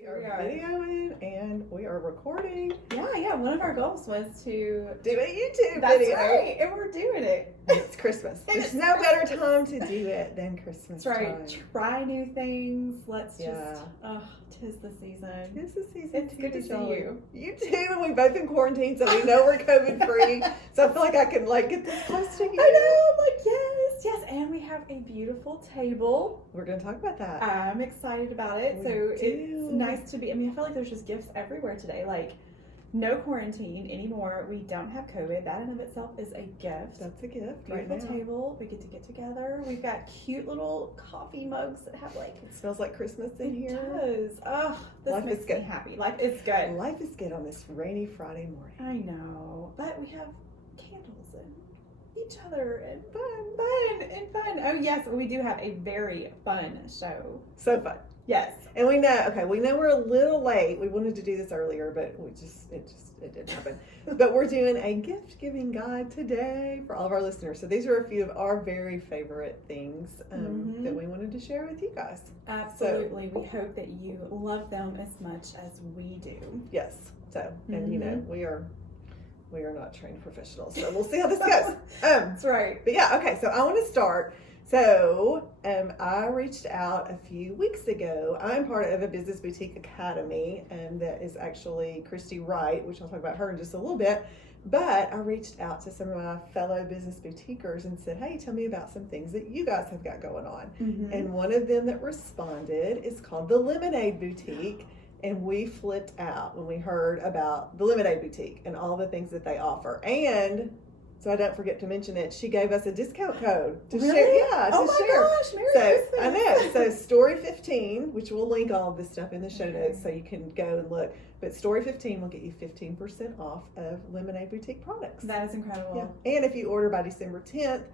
We are videoing and we are recording. Yeah. One of our goals was to do a YouTube That's video. Right, and we're doing it. It's Christmas. There's no better time to do it than Christmas. That's right. Time. Try new things. Let's just. Tis the season. Tis the season. It's good to see you. You too. And we've both been quarantined, so we know we're COVID free. So I feel like I can get this close to you. I know. Yes. And we have a beautiful table. We're going to talk about that. I'm excited about it. It's nice to be. I feel like there's just gifts everywhere today. No quarantine anymore. We don't have COVID. That in of itself is a gift. That's a gift. Beautiful table. We get together. We've got cute little coffee mugs that have It smells like Christmas in here. It does. Oh, this makes me happy. Life is good. Life is good on this rainy Friday morning. I know. But we have candles and each other and fun. Oh yes, we do have a very fun show. So fun. Yes. And we know we're a little late. We wanted to do this earlier, but it didn't happen. But we're doing a gift giving guide today for all of our listeners. So these are a few of our very favorite things that we wanted to share with you guys. Absolutely. We hope that you love them as much as we do. Yes. So, and we are not trained professionals, so we'll see how this goes. That's right. But yeah, okay. So I want to start. So I reached out a few weeks ago. I'm part of a business boutique academy, and that is actually Christy Wright, which I'll talk about her in just a little bit. But I reached out to some of my fellow business boutiquers and said, hey, tell me about some things that you guys have got going on. And one of them that responded is called the Lemonade Boutique. And we flipped out when we heard about the Lemonade Boutique and all the things that they offer. And so I don't forget to mention it, she gave us a discount code to share. Yeah, to share. Gosh, Merry Christmas. I know. So Story 15, which we'll link all of this stuff in the show notes so you can go and look. But Story 15 will get you 15% off of Lemonade Boutique products. That is incredible. Yeah. And if you order by December 10th,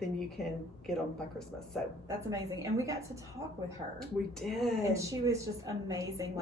then you can get them by Christmas. So that's amazing. And we got to talk with her. We did. And she was just amazing.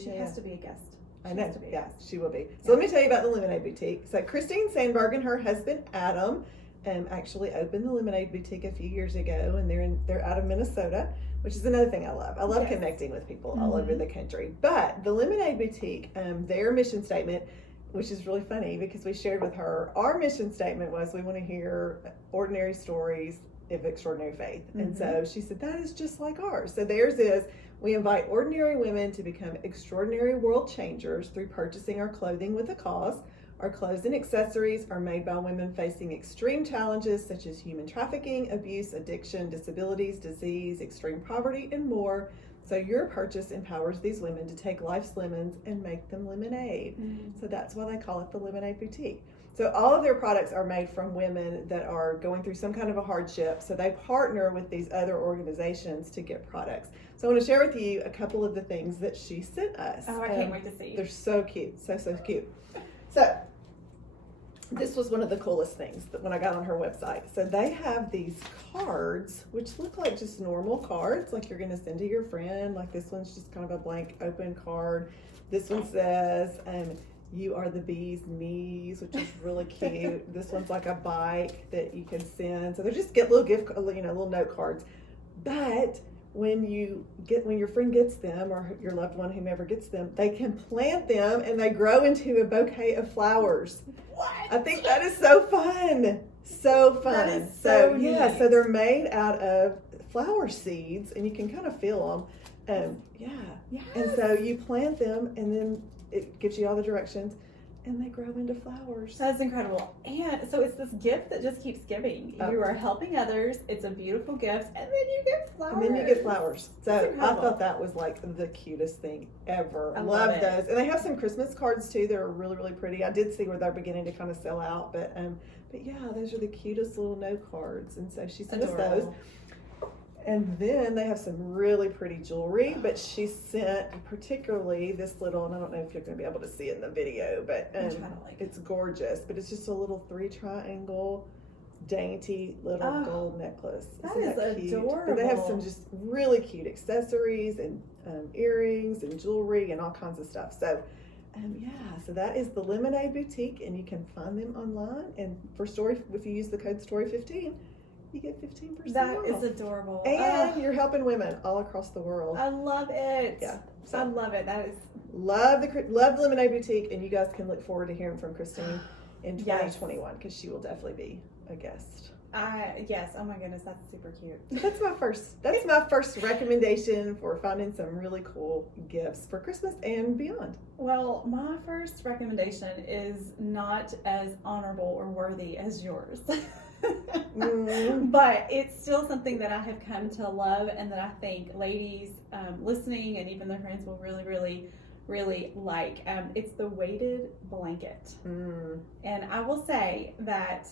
She has to be a guest. I know. Yeah, she will be. So let me tell you about the Lemonade Boutique. So Christine Sandberg and her husband Adam actually opened the Lemonade Boutique a few years ago, and they're out of Minnesota, which is another thing I love. I love connecting with people all over the country. But the Lemonade Boutique, their mission statement, which is really funny because we shared with her, our mission statement was we want to hear ordinary stories of extraordinary faith. And so she said, that is just like ours. So theirs is, we invite ordinary women to become extraordinary world changers through purchasing our clothing with a cause. Our clothes and accessories are made by women facing extreme challenges such as human trafficking, abuse, addiction, disabilities, disease, extreme poverty, and more. So your purchase empowers these women to take life's lemons and make them lemonade. So that's why they call it the Lemonade Boutique. So all of their products are made from women that are going through some kind of a hardship. So they partner with these other organizations to get products. So I want to share with you a couple of the things that she sent us. Oh, I can't wait to see. They're so cute. So cute. So this was one of the coolest things that when I got on her website. So they have these cards, which look like just normal cards, like you're going to send to your friend. Like this one's just kind of a blank open card. This one says, you are the bee's knees, which is really cute. This one's like a bike that you can send. So they just get little little note cards. But when your friend gets them, or your loved one, whomever gets them, they can plant them and they grow into a bouquet of flowers. What? I think that is so fun. So fun. That is so neat. Yeah, so they're made out of flower seeds and you can kind of feel them. Yes. And so you plant them and then it gives you all the directions and they grow into flowers. That's incredible. And so it's this gift that just keeps giving. You are helping others. It's a beautiful gift. And then you get flowers. So I thought that was like the cutest thing ever. I love those. And they have some Christmas cards too. They're really, really pretty. I did see where they're beginning to kind of sell out. But yeah, those are the cutest little note cards. And so she sent us those. And then they have some really pretty jewelry, but she sent particularly this little, and I don't know if you're going to be able to see it in the video, but it's gorgeous. But it's just a little 3-triangle, dainty little gold necklace. Isn't that cute? Adorable. But they have some just really cute accessories and earrings and jewelry and all kinds of stuff. So so that is the Lemonade Boutique, and you can find them online. And if you use the code STORY15, you get 15% That off. is adorable. And you're helping women all across the world. I love it. Yeah. So I love it. That is love the Lemonade Boutique, and you guys can look forward to hearing from Christine in 2021 because she will definitely be a guest. Yes. Oh my goodness, that's super cute. That's my first recommendation for finding some really cool gifts for Christmas and beyond. Well, my first recommendation is not as honorable or worthy as yours. But it's still something that I have come to love and that I think ladies listening and even their friends will really, really, really like. It's the weighted blanket. And I will say that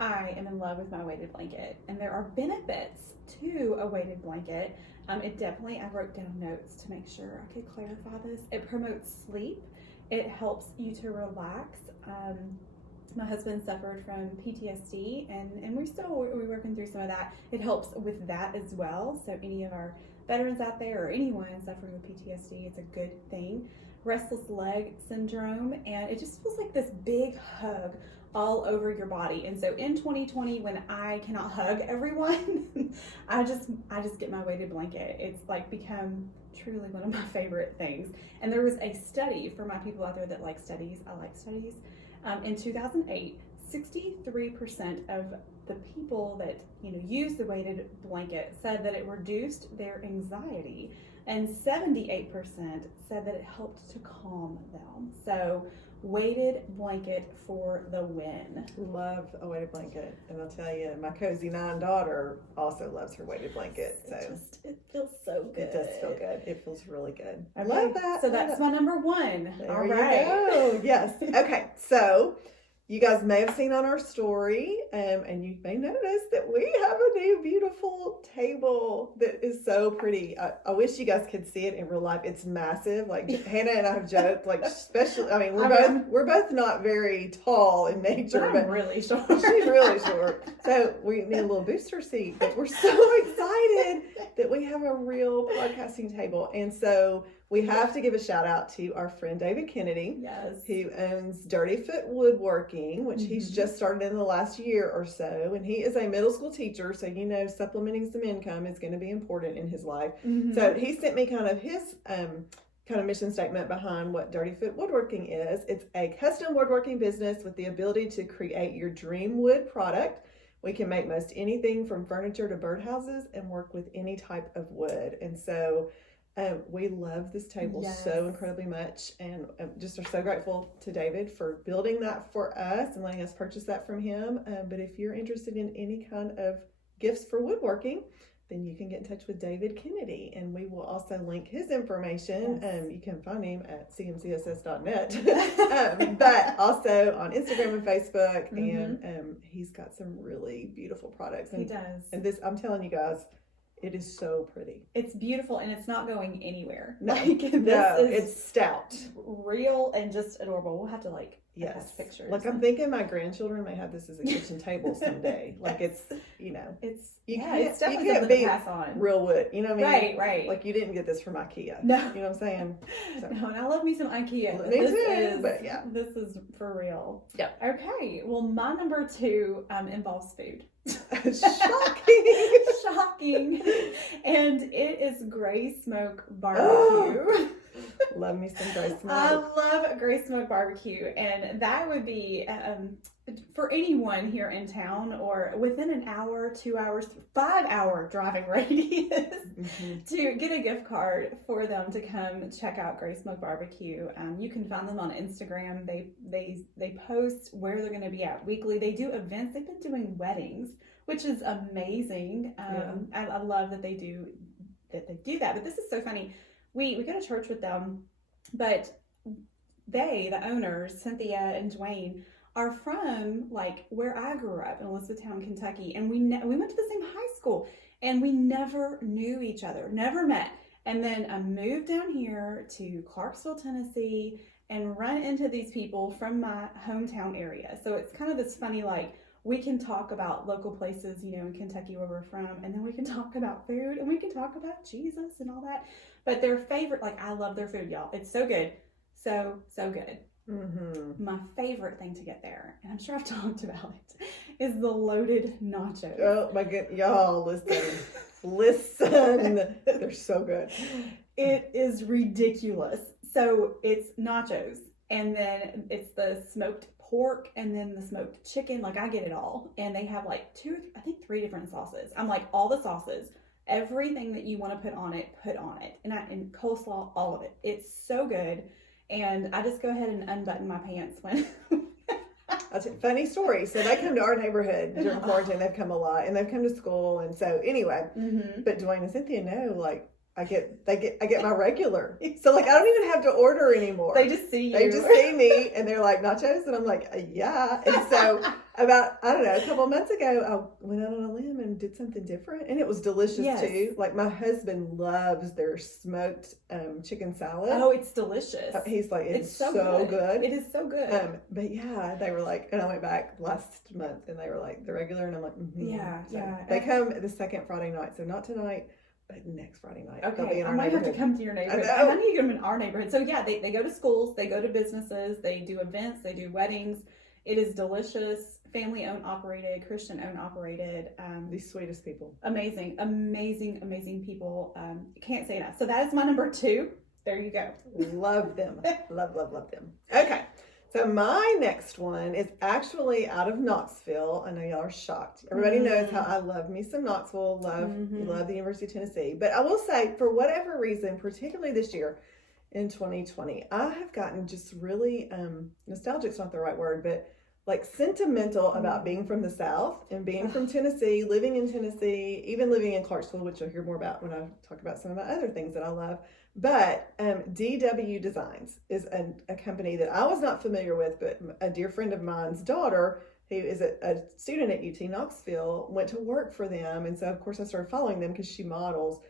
I am in love with my weighted blanket, and there are benefits to a weighted blanket. It definitely, I wrote down notes to make sure I could clarify this. It promotes sleep. It helps you to relax. My husband suffered from PTSD, and we're working through some of that. It helps with that as well. So any of our veterans out there or anyone suffering with PTSD, it's a good thing. Restless leg syndrome, and it just feels like this big hug all over your body. And so in 2020, when I cannot hug everyone, I just get my weighted blanket. It's like become truly one of my favorite things. And there was a study for my people out there that like studies. I like studies. In 2008, 63% of the people that used the weighted blanket said that it reduced their anxiety, and 78% said that it helped to calm them. So weighted blanket for the win. Love a weighted blanket, and I'll tell you, my Cozy 9 daughter also loves her weighted blanket. So it feels so good. It does feel good. It feels really good. I Okay, love that. So that's my number one. There All you right. go. Yes. Okay. So you guys may have seen on our story, and you may notice that we have a new beautiful table that is so pretty. I wish you guys could see it in real life. It's massive. Like Hannah and I have joked, like especially. I mean, we're both not very tall in nature, but I'm really short. She's really short. So we need a little booster seat. But we're so excited that we have a real podcasting table, and so we have to give a shout out to our friend David Kennedy, yes, who owns Dirtyfoot Woodworking, which he's just started in the last year or so. And he is a middle school teacher, so supplementing some income is going to be important in his life. So he sent me kind of his kind of mission statement behind what Dirtyfoot Woodworking is. It's a custom woodworking business with the ability to create your dream wood product. We can make most anything from furniture to birdhouses and work with any type of wood. And so we love this table so incredibly much, and just are so grateful to David for building that for us and letting us purchase that from him. But if you're interested in any kind of gifts for woodworking, then you can get in touch with David Kennedy, and we will also link his information. You can find him at cmcss.net, but also on Instagram and Facebook, and he's got some really beautiful products. And, he does. And this, I'm telling you guys, it is so pretty. It's beautiful, and it's not going anywhere. No, It's stout. Real and just adorable. We'll have to Yes. pictures. Like I'm thinking my grandchildren may have this as a kitchen table someday. Like it's you it's definitely can't something beat to pass on. real wood. You know what I mean? Right. Like you didn't get this from IKEA. No. You know what I'm saying? So. No, and I love me some IKEA. Well, me too, but yeah. This is for real. Yeah. Okay. Well, my number 2 involves food. Shocking. Shocking. And it is Gray Smoke Barbecue. Love me some Gray Smoke. I love Gray Smoke Barbecue, and that would be for anyone here in town or within an hour, 2 hours, 5 hour driving radius to get a gift card for them to come check out Gray Smoke Barbecue. You can find them on Instagram. They post where they're going to be at weekly. They do events. They've been doing weddings, which is amazing. I love that they do that. But this is so funny. We go to church with them, but the owners, Cynthia and Dwayne, are from like where I grew up in Elizabethtown, Kentucky, and we went to the same high school, and we never knew each other, never met. And then I moved down here to Clarksville, Tennessee, and run into these people from my hometown area. So it's kind of this funny, like, we can talk about local places, in Kentucky where we're from, and then we can talk about food, and we can talk about Jesus and all that. But their favorite, I love their food, y'all. It's so good. So good. My favorite thing to get there, and I'm sure I've talked about it, is the loaded nachos. Oh my god, y'all, listen. They're so good. It is ridiculous. So it's nachos, and then it's the smoked pork, and then the smoked chicken. Like, I get it all. And they have like 3 different sauces. I'm like, all the sauces, everything that you want to put on it. And coleslaw, all of it. It's so good. And I just go ahead and unbutton my pants when... That's a funny story. So they come to our neighborhood during quarantine. They've come a lot, and they've come to school. And so anyway, but Dwayne and Cynthia know, like, I get my regular. So like, I don't even have to order anymore. They just see you. They just see me, and they're like, nachos? And I'm like, yeah. And so about, I don't know, a couple of months ago, I went out on a limb and did something different, and it was delicious too. Like, my husband loves their smoked chicken salad. Oh, it's delicious. He's like, it's so good. It is so good. But yeah, they were like, and I went back last month, and they were like, the regular, and I'm like, yeah. They come the second Friday night, so not tonight, but next Friday night. Okay, I might have to come to your neighborhood. I need to get them in our neighborhood. So yeah, they go to schools, they go to businesses, they do events, they do weddings. It is delicious, family owned, operated, Christian owned, operated. The sweetest people. Amazing people. Can't say enough. So that is my number 2. There you go. Love them. love them. Okay. So my next one is actually out of Knoxville. I know y'all are shocked. Everybody knows how I love me some Knoxville, love the University of Tennessee. But I will say, for whatever reason, particularly this year in 2020, I have gotten just really, nostalgic's not the right word, but like sentimental about being from the South and being from Tennessee, living in Tennessee, even living in Clarksville, which you'll hear more about when I talk about some of my other things that I love. But DW Designs is a company that I was not familiar with, but a dear friend of mine's daughter, who is a student at UT Knoxville, went to work for them. And so, of course, I started following them because she models.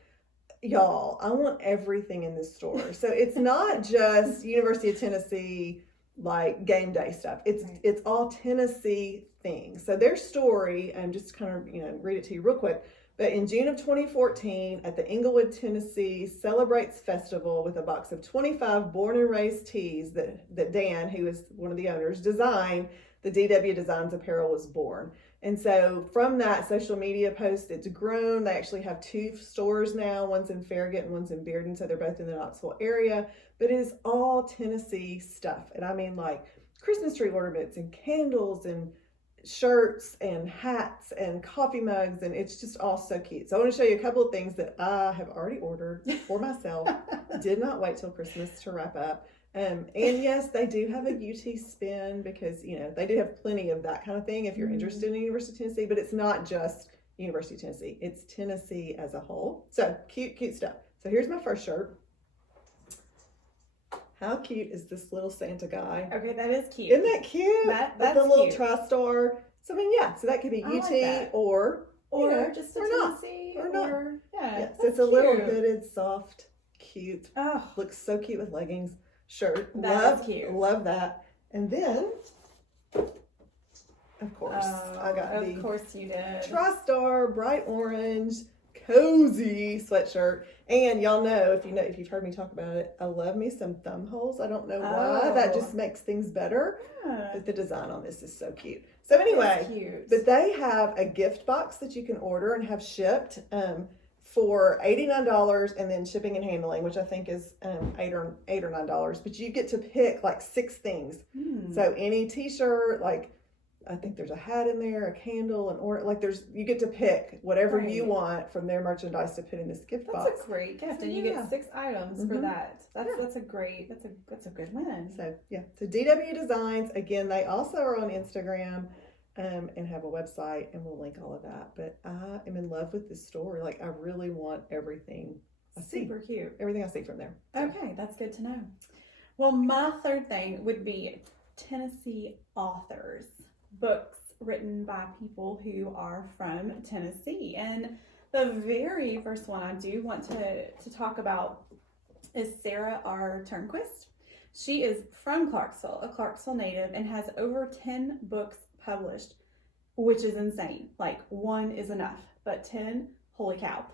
Y'all, I want everything in this store. So it's not just University of Tennessee, like game day stuff. It's all Tennessee things. So their story, just kind of, read it to you real quick. But in June of 2014, at the Englewood, Tennessee Celebrates Festival, with a box of 25 born and raised tees that Dan, who is one of the owners, designed, the DW Designs apparel was born. And so from that social media post, it's grown. They actually have 2 stores now. One's in Farragut and one's in Bearden. So they're both in the Knoxville area. But it is all Tennessee stuff. And I mean, like Christmas tree ornaments and candles and shirts and hats and coffee mugs, and it's just all so cute. So I want to show you a couple of things that I have already ordered for myself. Did not wait till Christmas to wrap up. And yes, they do have a UT spin, because they do have plenty of that kind of thing if you're interested in University of Tennessee. But it's not just University of Tennessee, it's Tennessee as a whole. So cute stuff. So here's my first shirt. How cute is this little Santa guy? Okay, that is cute. Isn't that cute? That's the little cute. TriStar. So I mean, yeah. So that could be UT like or just a or Tennessee not. Or not. Yeah. So it's a little hooded, soft, cute. Oh, looks so cute with leggings. Shirt. That's cute. Love that. And then, of course, I got the. Of course you did. TriStar bright orange cozy sweatshirt. And y'all know, if you've heard me talk about it, I love me some thumb holes. I don't know why. That just makes things better. Yeah. But the design on this is so cute. So anyway, but they have a gift box that you can order and have shipped for $89, and then shipping and handling, which I think is $8 or $9. But you get to pick like 6 things. So any t-shirt, like I think there's a hat in there, a candle, you get to pick whatever you want from their merchandise to put in this gift box. That's a great gift, and you get 6 items for that. That's a good win. So so DW Designs, again, they also are on Instagram and have a website, and we'll link all of that. But I am in love with this store. Like, I really want everything I see. Super cute. Everything I see from there. So. Okay, that's good to know. Well, my third thing would be Tennessee authors. Books written by people who are from Tennessee. And the very first one I do want to talk about is Sara Turnquist. She is from Clarksville, a Clarksville native, and has over 10 books published, which is insane. Like, 1 is enough, but 10, holy cow.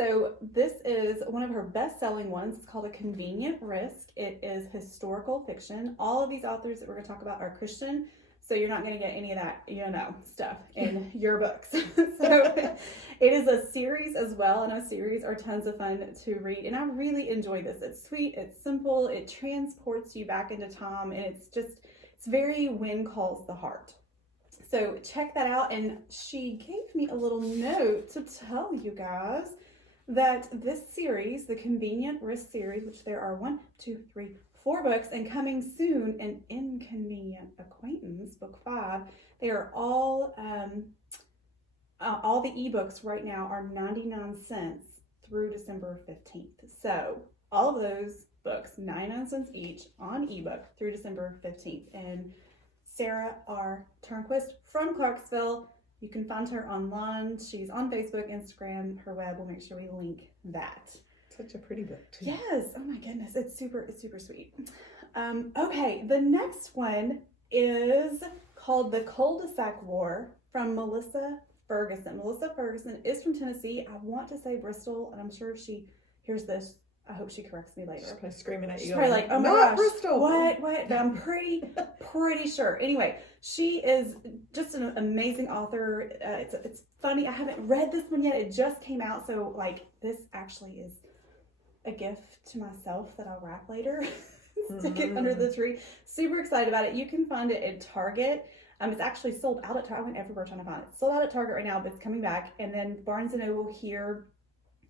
So this is one of her best-selling ones. It's called A Convenient Risk. It is historical fiction. All of these authors that we're going to talk about are Christian, so you're not going to get any of that, stuff in your books. So it is a series as well, and a series are tons of fun to read, and I really enjoy this. It's sweet, it's simple, it transports you back into time, and it's very When Calls the Heart. So check that out, and she gave me a little note to tell you guys that this series, the Convenient Risk series, which there are 4 books, and coming soon, an Inconvenient Acquaintance, book 5. They are all the ebooks right now are 99 cents through December 15th. So all of those books, 99 cents each on ebook through December 15th. And Sara Turnquist from Clarksville. You can find her online. She's on Facebook, Instagram, her web. We'll make sure we link that. Such a pretty book, too. Yes. Oh my goodness. It's super sweet. Okay. The next one is called The Cul-de-sac War from Melissa Ferguson. Melissa Ferguson is from Tennessee. I want to say Bristol, and I'm sure if she hears this, I hope she corrects me later. She's probably screaming at you. She's probably like, oh my Not gosh, Bristol. What? But I'm pretty sure. Anyway, she is just an amazing author. It's funny. I haven't read this one yet. It just came out. So like this actually is a gift to myself that I'll wrap later. Stick it under the tree. Super excited about it. You can find it at Target. It's actually sold out at Target. I went everywhere trying to find it. It's sold out at Target right now, but it's coming back. And then Barnes & Noble here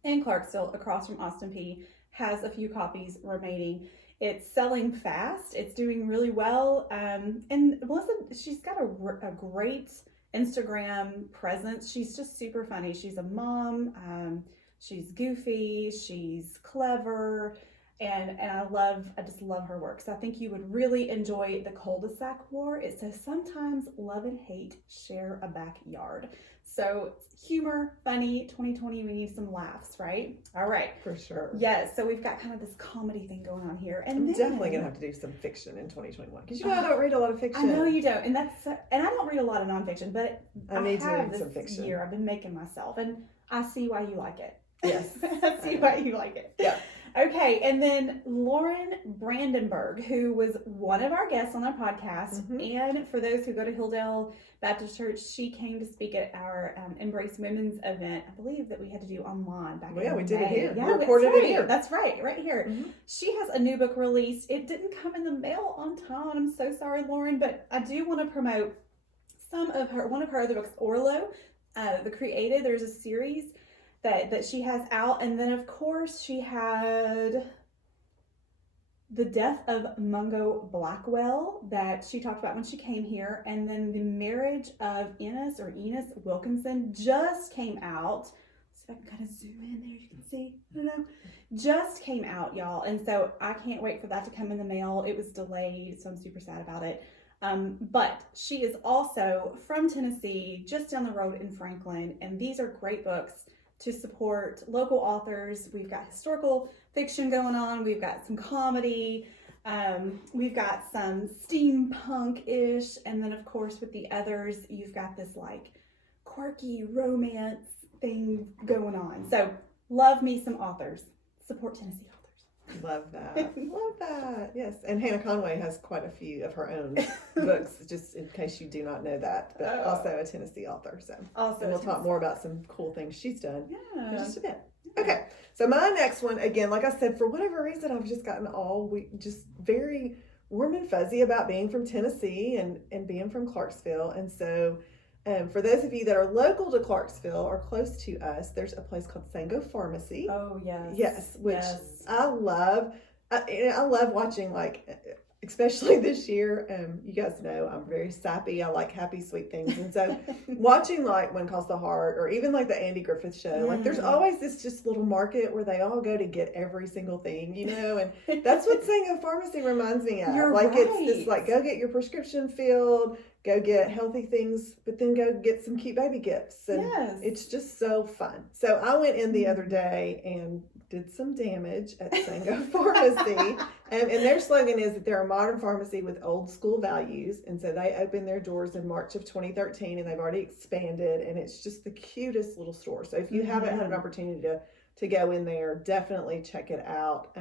in Clarksville, across from Austin P, has a few copies remaining. It's selling fast. It's doing really well. And Melissa, she's got a great Instagram presence. She's just super funny. She's a mom. She's goofy. She's clever. And I just love her work. So I think you would really enjoy The Cul-de-sac War. It says, sometimes love and hate share a backyard. So humor, funny, 2020, we need some laughs, right? All right. For sure. Yes, so we've got kind of this comedy thing going on here. And I'm then, definitely going to have to do some fiction in 2021. Because I don't read a lot of fiction. I know you don't. And I don't read a lot of nonfiction, but I need to read this some fiction. year I've been making myself. And I see why you like it. Yes. I see why you like it. Yeah. Okay, and then Lauren Brandenburg, who was one of our guests on our podcast, and for those who go to Hilldale Baptist Church, she came to speak at our Embrace Women's event, I believe that we had to do online back in May. We did it here. Yeah, we recorded it here. That's right here. She has a new book released. It didn't come in the mail on time. I'm so sorry, Lauren, but I do want to promote one of her other books, Orlo, The Created. There's a series that she has out, and then of course she had The Death of Mungo Blackwell that she talked about when she came here, and then The Marriage of Enos Wilkinson just came out. So if I can kind of zoom in there, you can see, I don't know, just came out, y'all, and so I can't wait for that to come in the mail. It was delayed, so I'm super sad about it. But she is also from Tennessee, just down the road in Franklin, and these are great books to support local authors. We've got historical fiction going on. We've got some comedy. We've got some steampunk-ish. And then, of course, with the others, you've got this, like, quirky romance thing going on. So, love me some authors. Support Tennessee authors. Love that. Love that. Yes. And Hannah Conway has quite a few of her own books, just in case you do not know that, but also a Tennessee author. So and we'll talk more about some cool things she's done in just a bit. Okay. So my next one, again, like I said, for whatever reason, I've just gotten just very warm and fuzzy about being from Tennessee and being from Clarksville. And so for those of you that are local to Clarksville or close to us, there's a place called Sango Pharmacy. Oh, yes. Yes, which I love. I love watching, like, especially this year. You guys know I'm very sappy. I like happy, sweet things. And so watching, like, When Calls the Heart, or even, like, the Andy Griffith Show, like, there's always this just little market where they all go to get every single thing, and that's what Sango Pharmacy reminds me of. You're like, right. It's this, like, go get your prescription filled, go get healthy things, but then go get some cute baby gifts. And it's just so fun. So I went in the other day and did some damage at Sango Pharmacy. And their slogan is that they're a modern pharmacy with old school values. And so they opened their doors in March of 2013, and they've already expanded. And it's just the cutest little store. So if you haven't had an opportunity to go in there, definitely check it out.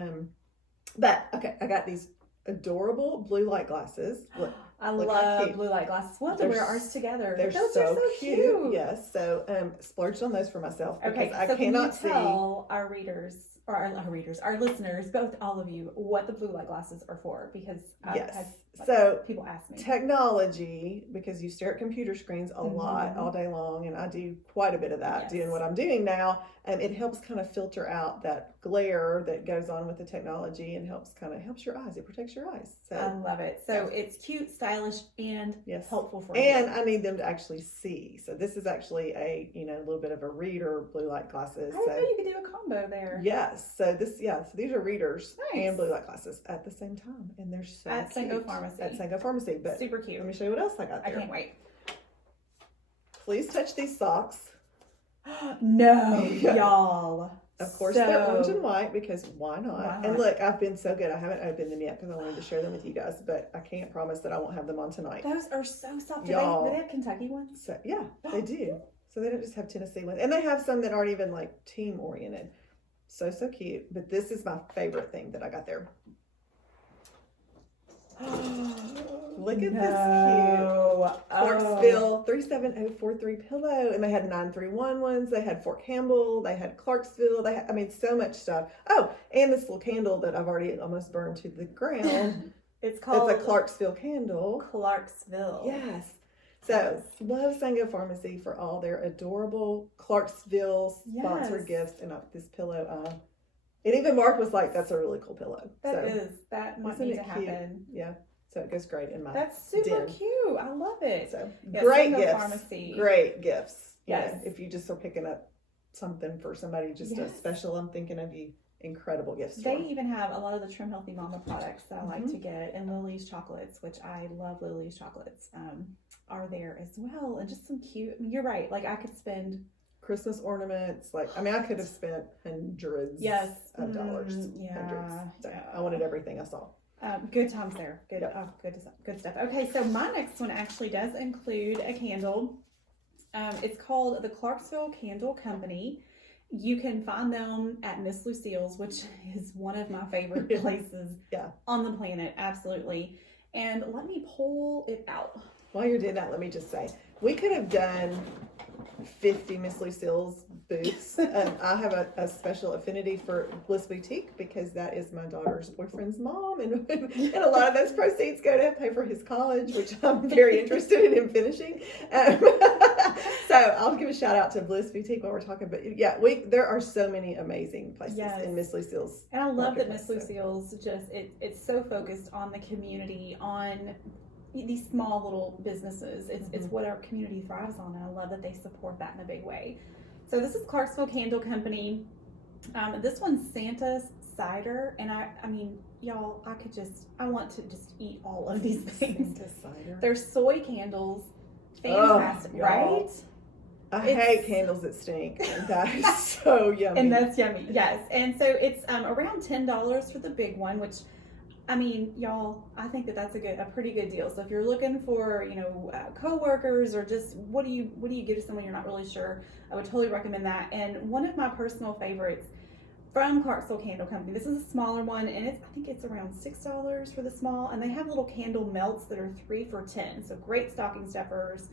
But okay, I got these adorable blue light glasses. Look, I love blue light glasses. We'll have to wear ours together. Those are so cute. Yes. So splurged on those for myself because okay, I so cannot can you tell our readers, or our listeners, both all of you, what the blue light glasses are for? Because so people ask me. Technology, because you stare at computer screens a lot all day long, and I do quite a bit of that doing what I'm doing now. It helps kind of filter out that glare that goes on with the technology, and helps your eyes. It protects your eyes. So I love it. So it's cute, stylish, and helpful for you. And I need them to actually see. So this is actually a little bit of a reader blue light glasses. I know you could do a combo there. Yes. So these are readers and blue light glasses at the same time, and they're so at cute. Sango Pharmacy. At Sango Pharmacy, but super cute. Let me show you what else I got there. I can't wait. Please touch these socks. No, y'all. Of course, they're orange and white because why not? And look, I've been so good. I haven't opened them yet because I wanted to share them with you guys, but I can't promise that I won't have them on tonight. Those are so soft. Do they have Kentucky ones? So, yeah, they do. So they don't just have Tennessee ones. And they have some that aren't even like team oriented. So cute. But this is my favorite thing that I got there. Look at this cute Clarksville 37043 pillow. And they had 931 ones. They had Fort Campbell. They had Clarksville. They had, so much stuff. Oh, and this little candle that I've already almost burned to the ground. It's called a Clarksville candle. Clarksville. Yes. So, love Sango Pharmacy for all their adorable Clarksville sponsored gifts. And this pillow, and even Mark was like, that's a really cool pillow. That might need to happen. Yeah. So it goes great in my That's super cute. I love it. So yeah, great gifts. Pharmacy. Great gifts. Yes. If you just are picking up something for somebody, just a special, I'm thinking of you. Incredible gifts. They even have a lot of the Trim Healthy Mama products that I like to get, and Lily's chocolates, which I love. Lily's chocolates are there as well, and just some cute. You're right. Like I could spend Christmas ornaments. I could have spent hundreds of dollars. Hundreds. So I wanted everything I saw. Good times there. Good. Good stuff. Okay, so my next one actually does include a candle. It's called the Clarksville Candle Company. You can find them at Miss Lucille's, which is one of my favorite places on the planet. Absolutely. And let me pull it out. While you're doing that, let me just say, we could have done 50 Miss Lucille's booths. I have a special affinity for Bliss Boutique because that is my daughter's boyfriend's mom, and a lot of those proceeds go to pay for his college, which I'm very interested in him finishing. So I'll give a shout out to Bliss Boutique while we're talking. But there are so many amazing places in Miss Lucille's. And I love that Miss Lucille's it's so focused on the community, on these small little businesses. It's what our community thrives on, and I love that they support that in a big way. So this is Clarksville Candle Company. This one's Santa's cider, and I mean, y'all, I want to just eat all of these things. Santa's cider. They're soy candles. Fantastic, right? I hate candles that stink. And that is so yummy. And that's yummy, yes. And so it's around $10 for the big one, which, I mean, y'all, I think that's a pretty good deal. So if you're looking for, coworkers, or just what do you give to someone you're not really sure, I would totally recommend that. And one of my personal favorites from Clarksville Candle Company, this is a smaller one, and I think it's around $6 for the small, and they have little candle melts that are 3 for $10. So great stocking stuffers,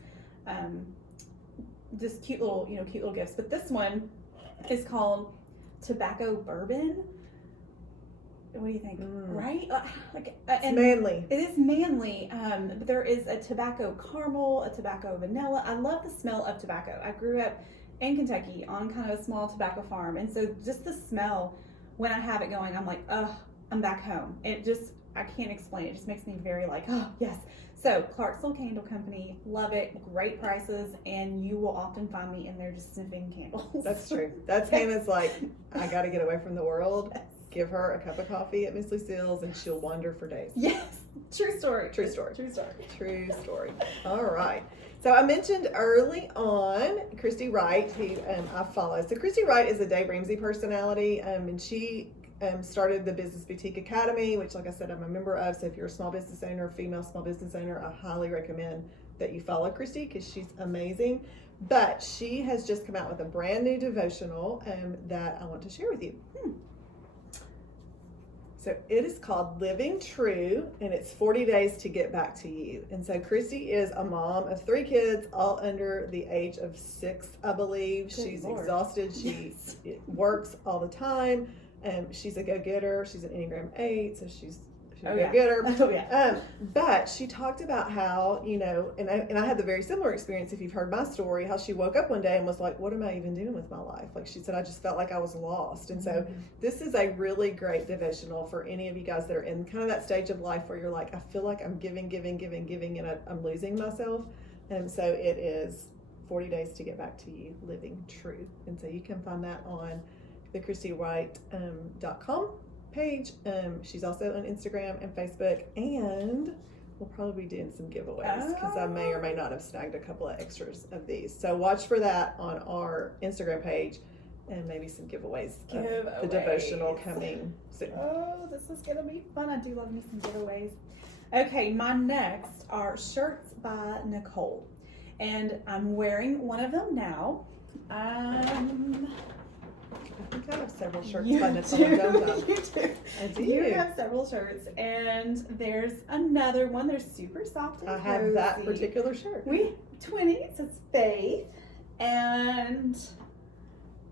just cute little gifts. But this one is called Tobacco Bourbon. What do you think? Right? It's manly. It is manly. But there is a tobacco caramel, a tobacco vanilla. I love the smell of tobacco. I grew up in Kentucky on kind of a small tobacco farm. And so just the smell, when I have it going, I'm like, I'm back home. I can't explain it. It just makes me very yes. So Clarksville Candle Company, love it. Great prices. And you will often find me in there just sniffing candles. That's true. That's Hannah's I got to get away from the world. Give her a cup of coffee at Miss Lucille's and she'll wander for days. Yes, True story. True story. True story. True story. All right. So I mentioned early on Christy Wright, who I follow. So Christy Wright is a Dave Ramsey personality, and she started the Business Boutique Academy, which, like I said, I'm a member of. So if you're a small business owner, female small business owner, I highly recommend that you follow Christy because she's amazing. But she has just come out with a brand new devotional that I want to share with you. So it is called Living True, and it's 40 days to get back to you. And so Christy is a mom of 3 kids, all under the age of 6, I believe. Good She's Lord. exhausted. She works all the time. She's a go-getter. She's an Enneagram 8, so she's a go-getter. Oh, yeah. But she talked about how, and I had the very similar experience, if you've heard my story, how she woke up one day and was like, what am I even doing with my life? Like she said, I just felt like I was lost. And so this is a really great devotional for any of you guys that are in kind of that stage of life where you're like, I feel like I'm giving, and I'm losing myself. And so it is 40 days to get back to you, living true. And so you can find that on the ChristyWright.com page. She's also on Instagram and Facebook, and we'll probably be doing some giveaways because I may or may not have snagged a couple of extras of these. So watch for that on our Instagram page, and maybe some giveaways. The devotional coming soon. Oh, this is gonna be fun. I do love me some giveaways. Okay, my next are shirts by Nicole, and I'm wearing one of them now. I think I have several shirts You by Nicole. do. Don't I? You do. I do. You have several shirts, and there's another one. They're super soft and I have that cozy. particular shirt. We 20. It says Faith, and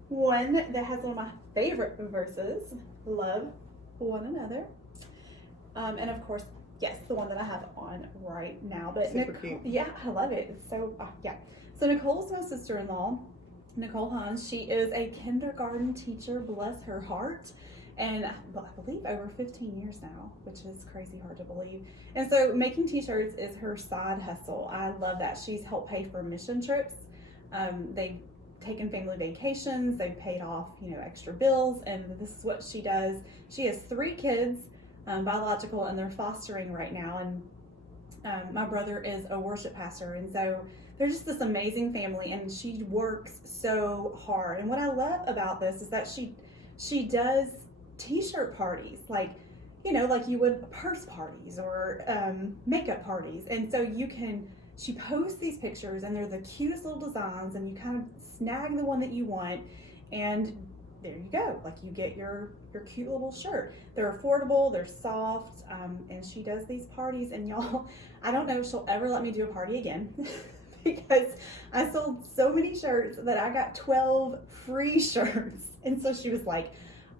one that has one of my favorite verses: "Love one another." And of course, yes, the one that I have on right now. But Super cute. Yeah, I love it. It's so yeah. So Nicole's my sister-in-law. Nicole Hans, she is a kindergarten teacher, bless her heart, and I believe over 15 years now, which is crazy hard to believe. And so making t-shirts is her side hustle. I love that. She's helped pay for mission trips. They've taken family vacations. They've paid off, extra bills, and this is what she does. She has 3 kids, biological, and they're fostering right now. And my brother is a worship pastor, and so they're just this amazing family, and she works so hard. And what I love about this is that she does t-shirt parties, like you would purse parties or makeup parties. And so she posts these pictures, and they're the cutest little designs, and you kind of snag the one that you want, and there you go. Like you get your cute little shirt. They're affordable, they're soft, and she does these parties, and y'all, I don't know if she'll ever let me do a party again. Because I sold so many shirts that I got 12 free shirts. And so she was like,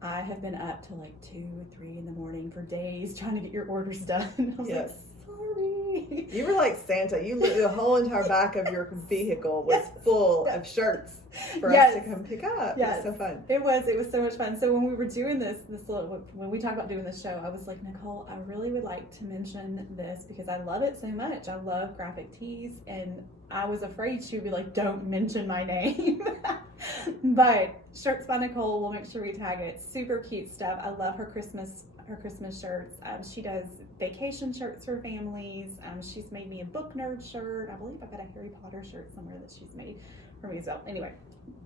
I have been up to like 2 or 3 in the morning for days trying to get your orders done. I was like, sorry. You were like Santa. The whole entire back of your vehicle was full of shirts for us to come pick up. Yes. It was so fun. It was so much fun. So when we were doing when we talked about doing this show, I was like, Nicole, I really would like to mention this because I love it so much. I love graphic tees, and I was afraid she would be like, don't mention my name. But Shirts by Nicole, we'll make sure we tag it. Super cute stuff. I love her Christmas shirts. She does vacation shirts for families. She's made me a book nerd shirt. I believe I've got a Harry Potter shirt somewhere that she's made for me as well. Anyway,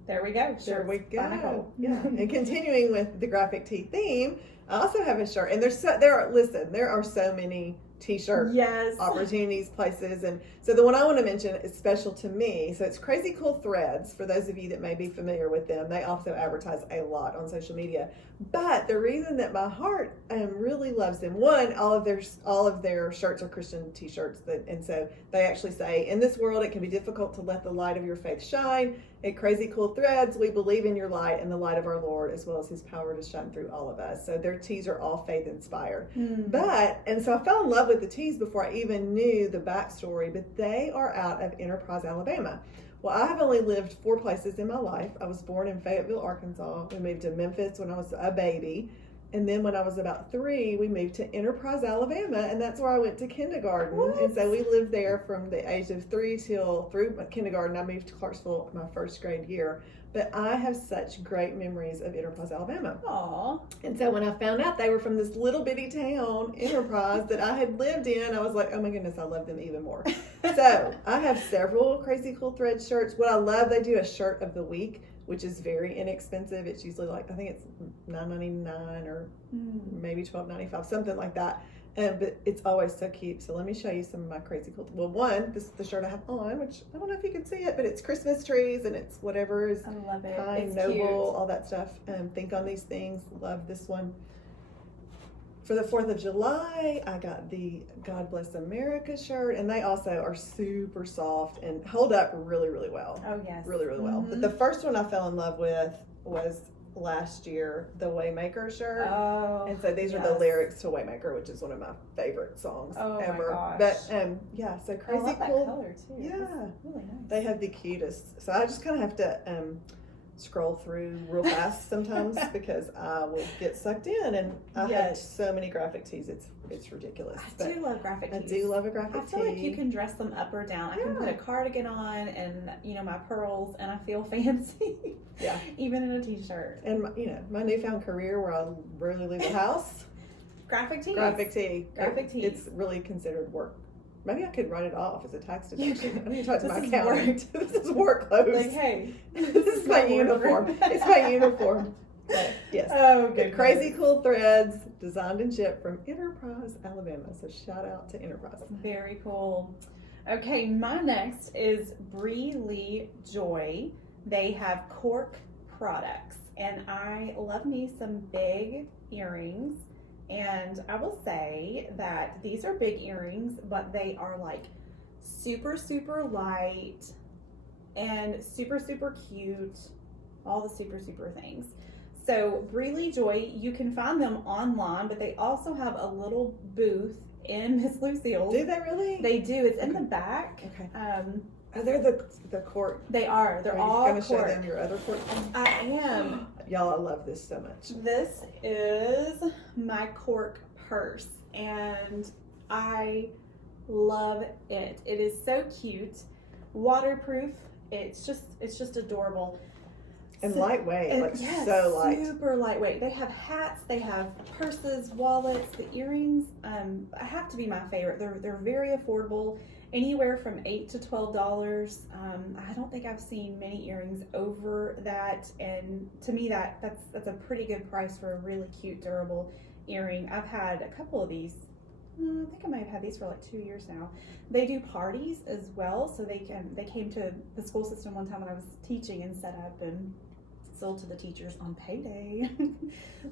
there we go. There we Shirts by Nicole. Yeah. And continuing with the graphic tee theme, I also have a shirt, and there are so many t-shirt opportunities, places, and so the one I want to mention is special to me. So it's Crazy Cool Threads. For those of you that may be familiar with them, they also advertise a lot on social media. But the reason that my heart really loves them, one, all of their shirts are Christian t-shirts, and so they actually say, in this world it can be difficult to let the light of your faith shine. At Crazy Cool Threads, we believe in your light and the light of our Lord, as well as his power to shine through all of us. So their tees are all faith inspired. And so I fell in love with the tees before I even knew the backstory, but they are out of Enterprise, Alabama. Well, I have only lived 4 places in my life. I was born in Fayetteville, Arkansas. We moved to Memphis when I was a baby. And then when I was about 3, we moved to Enterprise, Alabama, and that's where I went to kindergarten. What? And so we lived there from the age of 3 through kindergarten. I moved to Clarksville my first grade year. But I have such great memories of Enterprise, Alabama. Aw. And so when I found out they were from this little bitty town, Enterprise, that I had lived in, I was like, oh my goodness, I love them even more. So I have several Crazy Cool Thread shirts. What I love, they do a shirt of the week, which is very inexpensive. It's usually like, I think it's $9.99 or maybe $12.95, something like that. But it's always so cute. So let me show you some of my Crazy Cool. Well, one, this is the shirt I have on, which I don't know if you can see it, but it's Christmas trees and it's whatever is I love it. kind, It's noble, cute. all that stuff. Think on these things. Love this one. For the 4th of July, I got the God Bless America shirt, and they also are super soft and hold up really, really well. Oh, yes. Really, really well. But the first one I fell in love with was last year, the Waymaker shirt. Oh, And so these are the lyrics to Waymaker, which is one of my favorite songs ever. My gosh. But yeah, so Crazy I love Cool. that color too. Yeah. That's really nice. They have the cutest. So I just kind of have to scroll through real fast sometimes because I will get sucked in, and I have so many graphic tees. It's ridiculous. I do love graphic tees. I do love a graphic tee. I feel like you can dress them up or down. I can put a cardigan on and, my pearls, and I feel fancy. Yeah. Even in a t-shirt. And, my newfound career where I rarely leave the house. Graphic tees. Graphic tee. Graphic tees. It's really considered work. Maybe I could write it off as a tax deduction. I need to talk to my This is accountant. This is work clothes. Like, hey. This is my uniform. It's my uniform. But, yes. Oh, The good. Crazy Cool Threads, designed and shipped from Enterprise, Alabama. So shout out to Enterprise. Very cool. Okay, my next is BriLi Joi. They have cork products, and I love me some big earrings. And I will say that these are big earrings, but they are like super, super light and super, super cute. All the super, super things. So BriLi Joi, you can find them online, but they also have a little booth in Miss Lucille's. Do they really? They do. It's in the back. Okay. Oh, they're the cork. They are. They're all going to show cork. them your other cork? I am. Y'all, I love this so much. This is my cork purse, and I love it. It is so cute, waterproof. It's just adorable. And lightweight, and like yes, so light. Super lightweight. They have hats, they have purses, wallets, the earrings. Have to be my favorite. They're very affordable, anywhere from $8 to $12. I don't think I've seen many earrings over that, and to me that's a pretty good price for a really cute, durable earring. I've had a couple of these. I think I might have had these for like 2 years now. They do parties as well, so they came to the school system one time when I was teaching and set up and sold to the teachers on payday.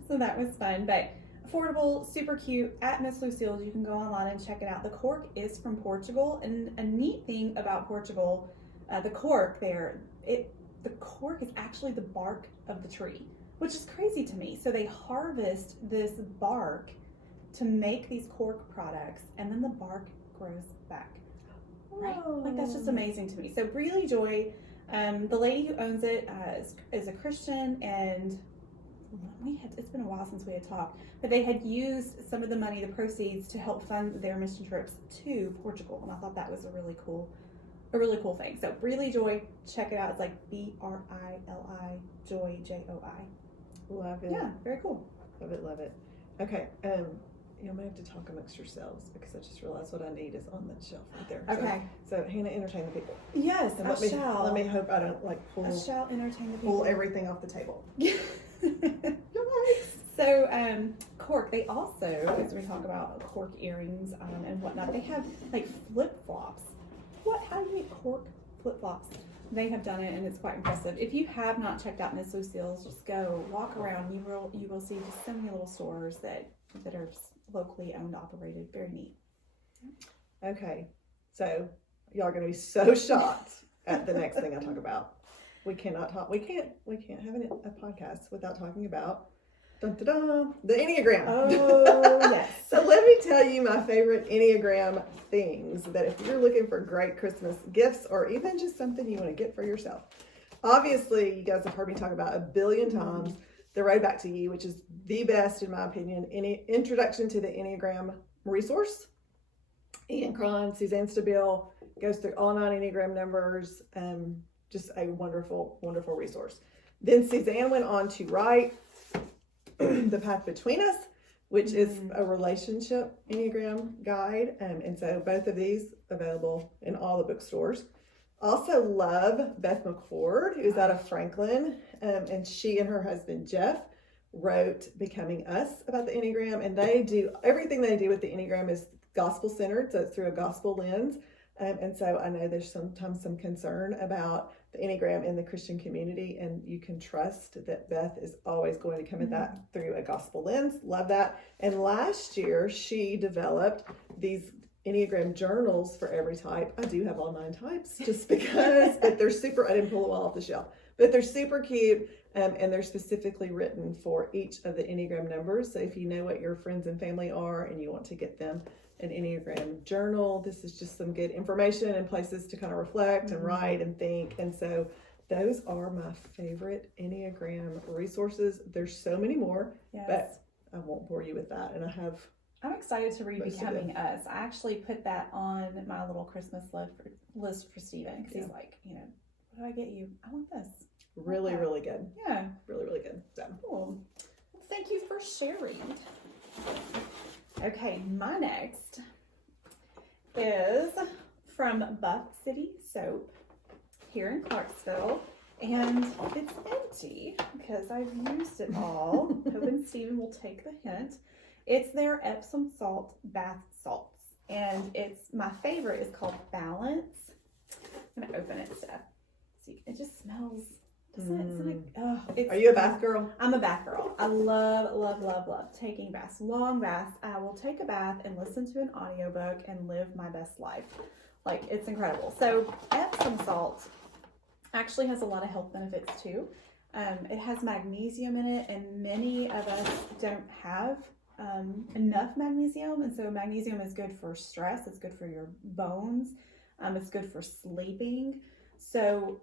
So that was fun, but affordable, super cute. At Miss Lucille's, you can go online and check it out. The cork is from Portugal, and a neat thing about Portugal, the cork there, the cork is actually the bark of the tree, which is crazy to me. So they harvest this bark to make these cork products, and then the bark grows back. Right? Like, that's just amazing to me. So BriLi Joi, the lady who owns it is a Christian, and it's been a while since we had talked, but they had used some of the money, the proceeds, to help fund their mission trips to Portugal, and I thought that was a really cool thing. So BriLi Joi, check it out. It's like BriLi Joi, Joi. Love it. Yeah, very cool. Love it. Okay. You may have to talk amongst yourselves because I just realized what I need is on that shelf right there. Okay. So Hannah, entertain the people. Yes, And I shall. Let me hope I don't I shall entertain the people. pull everything off the table. So, cork, they also, as we talk about cork earrings and whatnot, they have like flip-flops. How do you make cork flip-flops? They have done it, and it's quite impressive. If you have not checked out Miss Lucille's, just go walk around. You will see just so many little stores that are locally owned, operated. Very neat. Okay, so y'all are going to be so shocked at the next thing I talk about. We can't have a podcast without talking about the Enneagram. Oh, yes. So let me tell you my favorite Enneagram things that if you're looking for great Christmas gifts or even just something you want to get for yourself. Obviously, you guys have heard me talk about a billion times The Road Back to You, which is the best, in my opinion, any introduction to the Enneagram resource. Ian Cron, Suzanne Stabile goes through all 9 Enneagram numbers. Just a wonderful, wonderful resource. Then Suzanne went on to write The Path Between Us, which is a relationship Enneagram guide. And so both of these available in all the bookstores. Also love Beth McCord, who's out of Franklin. And she and her husband, Jeff, wrote Becoming Us about the Enneagram. And they do, everything they do with the Enneagram is gospel-centered, so it's through a gospel lens. And so I know there's sometimes some concern about the Enneagram in the Christian community, and you can trust that Beth is always going to come at that through a gospel lens. Love that. And last year, she developed these Enneagram journals for every type. I do have all 9 types just because, but they're super, I didn't pull them all off the shelf, but they're super cute. And they're specifically written for each of the Enneagram numbers. So if you know what your friends and family are and you want to get them an Enneagram journal, this is just some good information and places to kind of reflect and write and think. And so those are my favorite Enneagram resources. There's so many more, but I won't bore you with that. And I'm excited to read Becoming Us. I actually put that on my little Christmas list for Steven, because he's like, what do I get you? I want this. Really, really good. Yeah. Really, really good. So. Cool. Well, thank you for sharing. Okay, my next is from Buff City Soap here in Clarksville. And it's empty because I've used it all. Hoping Steven will take the hint. It's their Epsom salt bath salts. And my favorite is called Balance. I'm going to open it, Steph. See, it just smells. Are you a bath girl? I'm a bath girl. I love, love, love, love taking baths. Long baths. I will take a bath and listen to an audiobook and live my best life. Like, it's incredible. So Epsom salt actually has a lot of health benefits too. It has magnesium in it, and many of us don't have enough magnesium. And so magnesium is good for stress. It's good for your bones. It's good for sleeping. So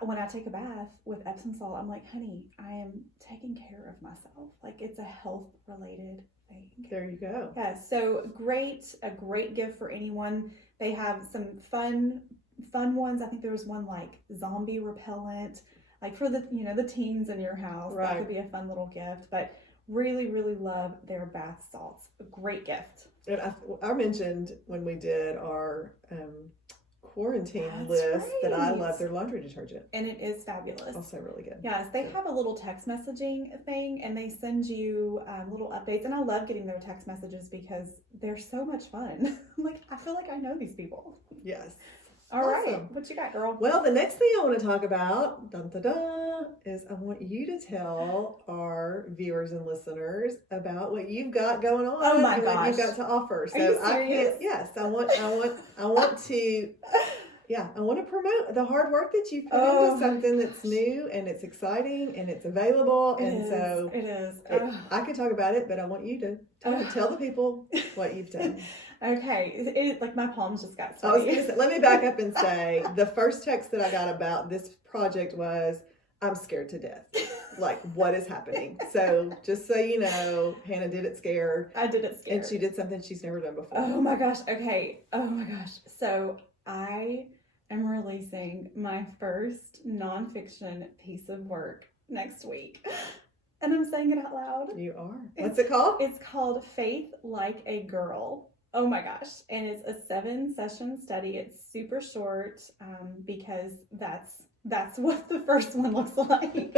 when I take a bath with Epsom salt, I'm like, honey, I am taking care of myself. Like, it's a health related thing. There you go. Yeah. So a great gift for anyone. They have some fun ones. I think there was one like zombie repellent, like for the teens in your house. Right. That could be a fun little gift, but really, really love their bath salts. A great gift. And I mentioned when we did our, quarantine list that I love their laundry detergent, and it is fabulous. Also really good. Yes, they have a little text messaging thing, and they send you little updates, and I love getting their text messages because they're so much fun. Like, I feel like I know these people. Yes. All right, what you got, girl? Well, the next thing I want to talk about is I want you to tell our viewers and listeners about what you've got going on. Oh my gosh, what you've got to offer. So I want to promote the hard work that you put into something that's new and it's exciting and it's available. It is. I could talk about it, but I want you to tell the people what you've done. Okay, like my palms just got sweaty. Let me back up and say the first text that I got about this project was, I'm scared to death. Like, what is happening? So just so you know, Hannah did it scared. I did it scared. And she did something she's never done before. Oh my gosh. Okay. Oh my gosh. So I am releasing my first nonfiction piece of work next week. And I'm saying it out loud. You are. What's it called? It's called Faith Like a Girl. Oh my gosh. And it's a 7-session study. It's super short because that's what the first one looks like.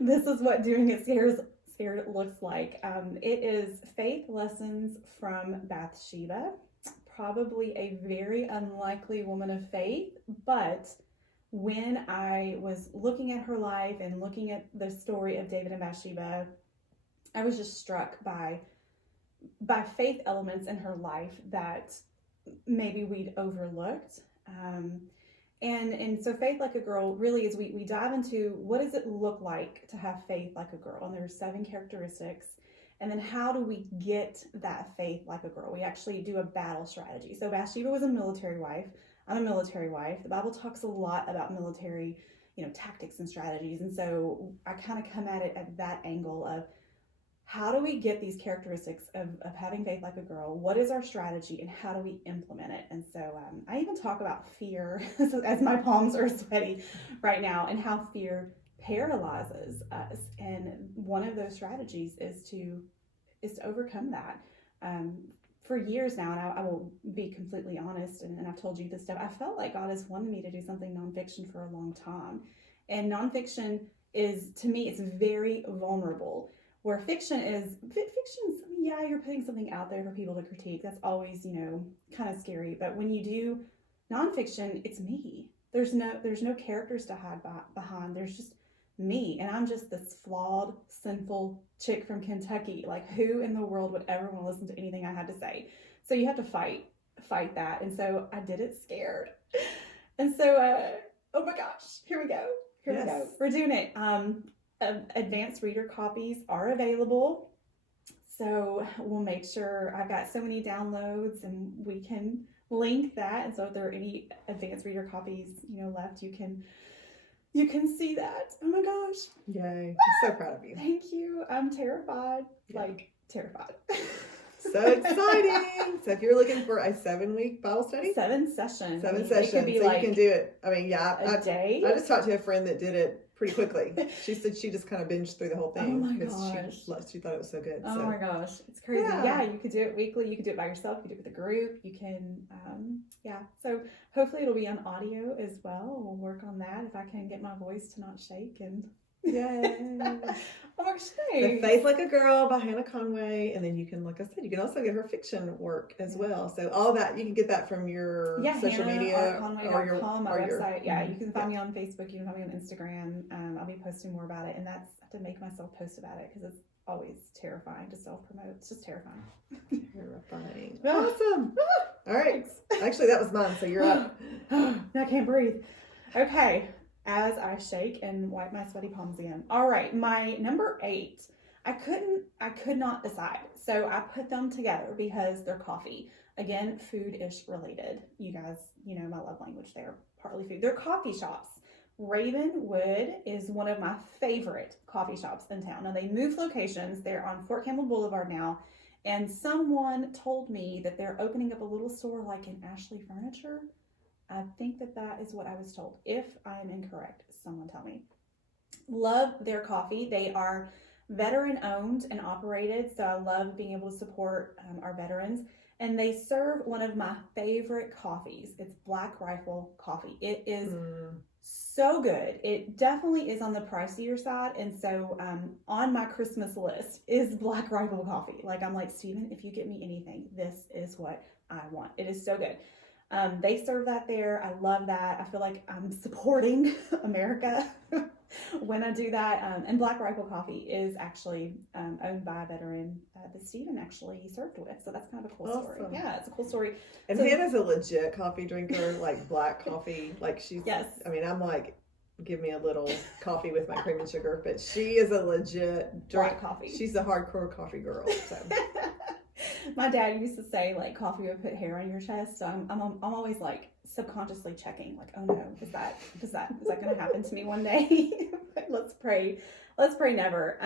This is what doing it scared looks like. It is faith lessons from Bathsheba, probably a very unlikely woman of faith, but when I was looking at her life and looking at the story of David and Bathsheba, I was just struck by faith elements in her life that maybe we'd overlooked. And so Faith Like a Girl really is, we dive into what does it look like to have faith like a girl? And there's 7 characteristics. And then how do we get that faith like a girl? We actually do a battle strategy. So Bathsheba was a military wife. I'm a military wife. The Bible talks a lot about military, tactics and strategies. And so I kind of come at it at that angle of, how do we get these characteristics of having faith like a girl? What is our strategy, and how do we implement it? And so I even talk about fear as my palms are sweaty right now, and how fear paralyzes us. And one of those strategies is to overcome that. For years now, and I will be completely honest, and I've told you this stuff, I felt like God has wanted me to do something nonfiction for a long time. And nonfiction is, to me, it's very vulnerable. Where fiction's, yeah, you're putting something out there for people to critique. That's always, kind of scary. But when you do nonfiction, it's me. There's no characters to hide behind. There's just me. And I'm just this flawed, sinful chick from Kentucky. Like, who in the world would ever want to listen to anything I had to say? So you have to fight that. And so I did it scared. And so, oh my gosh, here we go. Here we go. We're doing it. Advanced reader copies are available, so we'll make sure. I've got so many downloads, and we can link that. And so if there are any advanced reader copies left, you can see that. Oh my gosh, yay. I'm so proud of you. Thank you. I'm terrified. Terrified. So exciting. So if you're looking for a 7-week Bible study, 7 sessions, it could be, so you can do it. I mean, a day. I just talked to a friend that did it pretty quickly. She said she just kind of binged through the whole thing. Oh my gosh. She thought it was so good. Oh my gosh. It's crazy. Yeah, you could do it weekly. You could do it by yourself. You could do it with a group. You can, So hopefully it'll be on audio as well. We'll work on that if I can get my voice to not shake. And yay. Oh my gosh. The Faith Like a Girl by Hannah Conway. And then you can, like I said, you can also get her fiction work as well. So all that, you can get that from your social media or your website. You can find me on Facebook. You can find me on Instagram. I'll be posting more about it. And that's, I have to make myself post about it because it's always terrifying to self-promote. It's just terrifying. Terrifying. Awesome. All right. Actually, that was mine. So you're up. I can't breathe. Okay. As I shake and wipe my sweaty palms again. All right, my number 8, I could not decide. So I put them together because they're coffee. Again, food-ish related. You guys, my love language there, partly food. They're coffee shops. Ravenwood is one of my favorite coffee shops in town. Now, they moved locations. They're on Fort Campbell Boulevard now. And someone told me that they're opening up a little store like in Ashley Furniture. I think that is what I was told. If I am incorrect, someone tell me. Love their coffee. They are veteran owned and operated, so I love being able to support our veterans. And they serve one of my favorite coffees. It's Black Rifle coffee. It is so good. It definitely is on the pricier side. And so on my Christmas list is Black Rifle coffee. Like, I'm like, Stephen, if you get me anything, this is what I want. It is so good. They serve that there. I love that. I feel like I'm supporting America when I do that. And Black Rifle Coffee is actually owned by a veteran that Stephen actually served with. So that's kind of a cool story. Yeah, it's a cool story. And Hannah's a legit coffee drinker, like black coffee. Like she's, yes. I mean, I'm like, give me a little coffee with my cream and sugar, but she is a legit black coffee. She's a hardcore coffee girl. So. My dad used to say, like, coffee would put hair on your chest. So I'm always like subconsciously checking, like, oh no, is that going to happen to me one day? Let's pray never.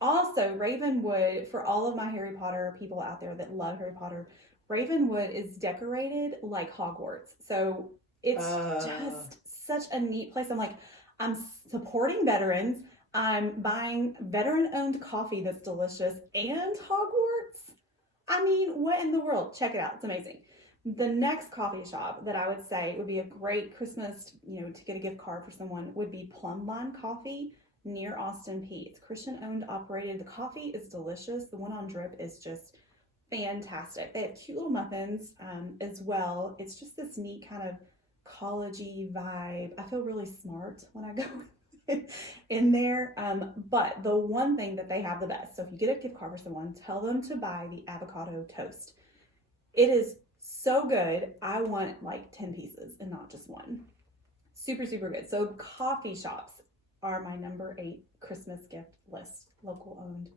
Also, Ravenwood, for all of my Harry Potter people out there that love Harry Potter, Ravenwood is decorated like Hogwarts. So it's just such a neat place. I'm like, I'm supporting veterans. I'm buying veteran-owned coffee that's delicious and Hogwarts. I mean, what in the world? Check it out. It's amazing. The next coffee shop that I would say would be a great Christmas, to get a gift card for someone would be Plumbline Coffee near Austin Peay. It's Christian-owned, operated. The coffee is delicious. The one on drip is just fantastic. They have cute little muffins as well. It's just this neat kind of college-y vibe. I feel really smart when I go in there, but the one thing that they have the best, so if you get a gift card for someone, tell them to buy the avocado toast. It is so good. I want like 10 pieces and not just one. Super, super good. So coffee shops are my number 8 Christmas gift list. Local owned.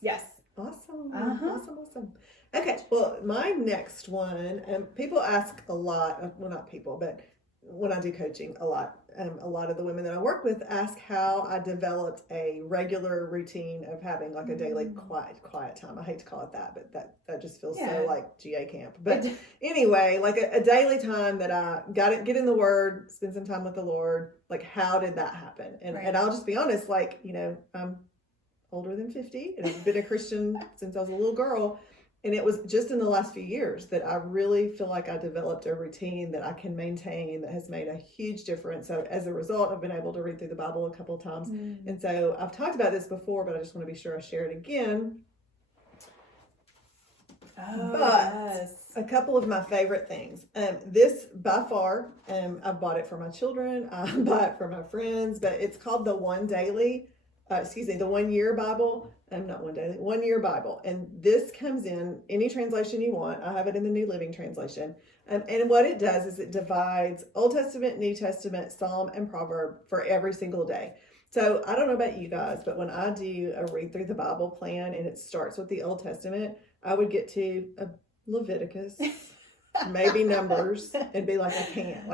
Yes. Awesome. Awesome. Okay. Well, my next one, people ask a lot, well, not people, but when I do coaching a lot of the women that I work with ask how I developed a regular routine of having like a daily quiet time. I hate to call it that, but that just feels so like GA camp. But anyway, like a daily time that I get in the Word, spend some time with the Lord. Like, how did that happen? And I'll just be honest, like, I'm older than 50 and I've been a Christian since I was a little girl. And it was just in the last few years that I really feel like I developed a routine that I can maintain that has made a huge difference. So as a result, I've been able to read through the Bible a couple of times. And so I've talked about this before, but I just want to be sure I share it again. A couple of my favorite things. This by far, I've bought it for my children. I buy it for my friends, but it's called the 1 Year Bible. Not 1 Year Bible. And this comes in any translation you want. I have it in the New Living Translation. And what it does is it divides Old Testament, New Testament, Psalm, and Proverb for every single day. So I don't know about you guys, but when I do a read through the Bible plan and it starts with the Old Testament, I would get to Leviticus, maybe Numbers, and be like, I can't.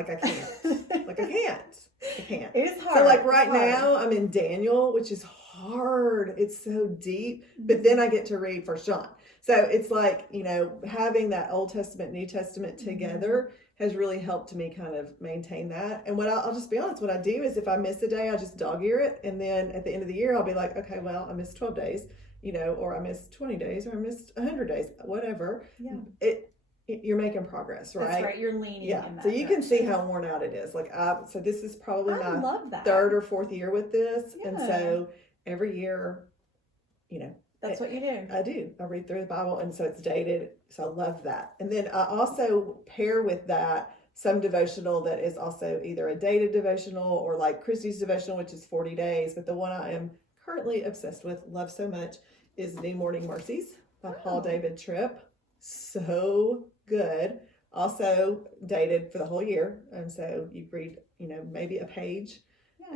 It is hard. So like right now I'm in Daniel, which is hard. It's so deep, but then I get to read 1 John. So it's like, having that Old Testament, New Testament together has really helped me kind of maintain that. And what I'll just be honest, what I do is if I miss a day, I just dog ear it. And then at the end of the year, I'll be like, okay, well, I missed 12 days, or I missed 20 days, or I missed 100 days, whatever. Yeah. You're making progress, right? That's right. You're leaning. Yeah. In that so you can direction. see how worn out it is. Like so this is probably I my love that. 3rd or 4th year with this. Yeah. And so every year, that's what you do. I do. I read through the Bible, and so it's dated. So I love that. And then I also pair with that some devotional that is also either a dated devotional or like Christy's devotional, which is 40 days. But the one I am currently obsessed with, love so much, is New Morning Mercies by Paul David Tripp. So good. Also dated for the whole year. And so you read, maybe a page